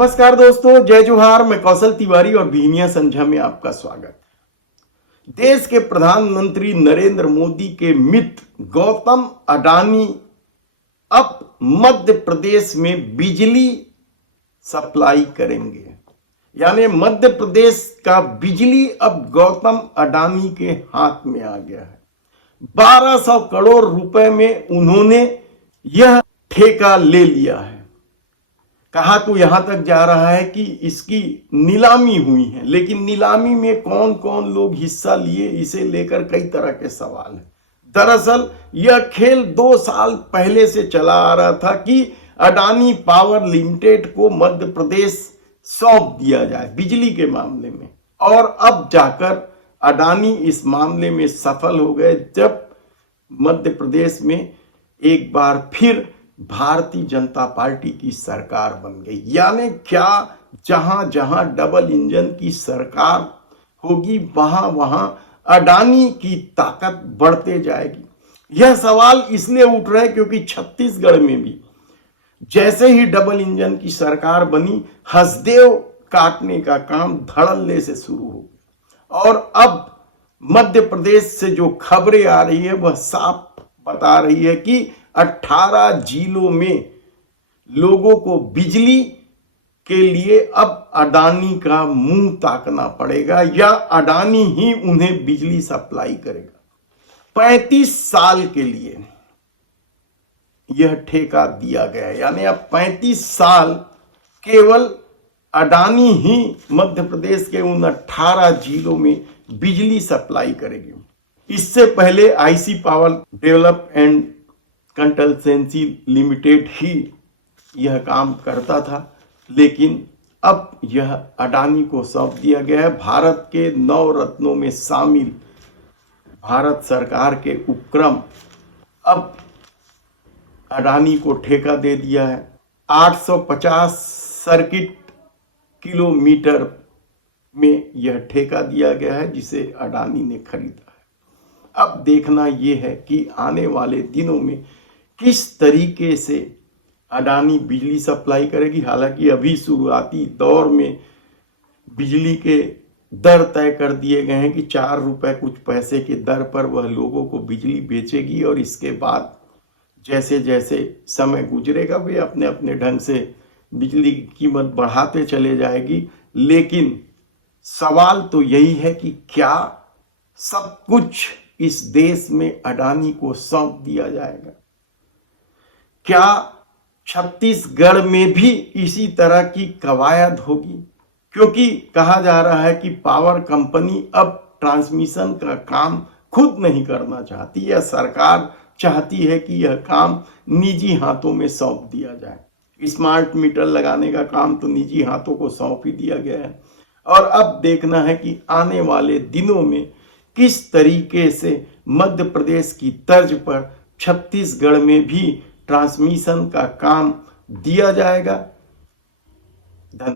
नमस्कार दोस्तों, जय जोहार। मैं कौशल तिवारी और बीनिया संझा में आपका स्वागत। देश के प्रधानमंत्री नरेंद्र मोदी के मित्र गौतम अडानी अब मध्य प्रदेश में बिजली सप्लाई करेंगे। यानी मध्य प्रदेश का बिजली अब गौतम अडानी के हाथ में आ गया है। 1200 करोड़ रुपए में उन्होंने यह ठेका ले लिया है। कहा तो यहां तक जा रहा है कि इसकी नीलामी हुई है, लेकिन नीलामी में कौन कौन लोग हिस्सा लिए, इसे लेकर कई तरह के सवाल हैं। दरअसल यह खेल 2 साल पहले से चला आ रहा था कि अडानी पावर लिमिटेड को मध्य प्रदेश सौंप दिया जाए बिजली के मामले में, और अब जाकर अडानी इस मामले में सफल हो गए, जब मध्य प्रदेश में एक बार फिर भारतीय जनता पार्टी की सरकार बन गई। यानी क्या, जहां जहां डबल इंजन की सरकार होगी वहां वहां अडानी की ताकत बढ़ते जाएगी। यह सवाल इसलिए उठ रहा है क्योंकि छत्तीसगढ़ में भी जैसे ही डबल इंजन की सरकार बनी, हसदेव काटने का काम धड़ल्ले से शुरू हो गया। और अब मध्य प्रदेश से जो खबरें आ रही है वह साफ बता रही है कि 18 जिलों में लोगों को बिजली के लिए अब अडानी का मुंह ताकना पड़ेगा, या अडानी ही उन्हें बिजली सप्लाई करेगा। 35 साल के लिए यह ठेका दिया गया है। यानी अब 35 साल केवल अडानी ही मध्य प्रदेश के उन 18 जिलों में बिजली सप्लाई करेगी। इससे पहले IC power develop and consultancy limited ही यह काम करता था, लेकिन अब यह अडानी को सौंप दिया गया है। भारत के 9 रत्नों में शामिल भारत सरकार के उपक्रम अब अडानी को ठेका दे दिया है। 850 सर्किट किलोमीटर में यह ठेका दिया गया है जिसे अडानी ने खरीदा है। अब देखना यह है कि आने वाले दिनों में किस तरीके से अडानी बिजली सप्लाई करेगी। हालांकि अभी शुरुआती दौर में बिजली के दर तय कर दिए गए हैं कि 4 रुपए कुछ पैसे के दर पर वह लोगों को बिजली बेचेगी, और इसके बाद जैसे जैसे समय गुजरेगा वे अपने अपने ढंग से बिजली की कीमत बढ़ाते चले जाएगी। लेकिन सवाल तो यही है कि क्या सब कुछ इस देश में अडानी को सौंप दिया जाएगा? क्या छत्तीसगढ़ में भी इसी तरह की कवायद होगी? क्योंकि कहा जा रहा है कि पावर कंपनी अब ट्रांसमिशन का काम खुद नहीं करना चाहती है। सरकार चाहती है कि यह काम निजी हाथों में सौंप दिया जाए। स्मार्ट मीटर लगाने का काम तो निजी हाथों को सौंप ही दिया गया है, और अब देखना है कि आने वाले दिनों में किस तरीके से मध्य प्रदेश की तर्ज पर छत्तीसगढ़ में भी ट्रांसमिशन का काम दिया जाएगा,